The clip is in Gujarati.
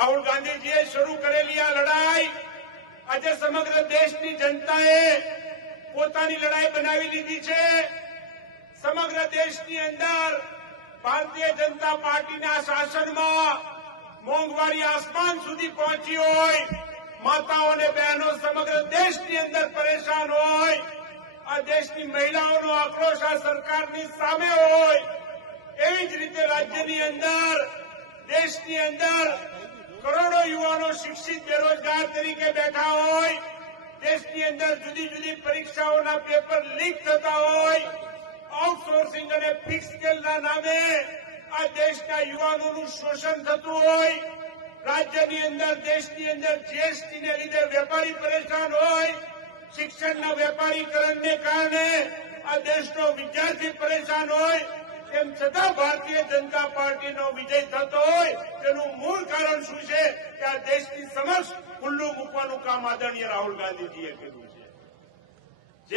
રાહુલ ગાંધીજીએ શરૂ કરેલી આ લડાઈ આજે સમગ્ર દેશની જનતાએ પોતાની લડાઈ બનાવી લીધી છે. સમગ્ર દેશની અંદર ભારતીય જનતા પાર્ટીના શાસનમાં મોંઘવારી આસમાન સુધી પહોંચી હોય, માતાઓ અને બહેનો સમગ્ર દેશની અંદર પરેશાન હોય, આ દેશની મહિલાઓનો આક્રોશ આ સરકારની સામે હોય, એવી જ રીતે રાજ્યની અંદર દેશની અંદર કરોડો યુવાનો શિક્ષિત બેરોજગાર તરીકે બેઠા હોય, દેશની અંદર જુદી જુદી પરીક્ષાઓના પેપર લીક થતા હોય, આઉટસોર્સિંગ અને ફિક્સ સ્કેલના નામે આ દેશના યુવાનોનું શોષણ થતું હોય, રાજ્યની અંદર દેશની અંદર જીએસટીને લીધે વેપારી પરેશાન હોય, શિક્ષણના વેપારીકરણને કારણે આ દેશનો વિદ્યાર્થી પરેશાન હોય, તેમ છતાં ભારતીય જનતા પાર્ટીનો વિજય થતો હોય તેનું મૂળ કારણ શું છે કે આ દેશની સમક્ષ ખુલ્લું મૂકવાનું કામ આદરણીય રાહુલ ગાંધીજીએ કર્યું છે.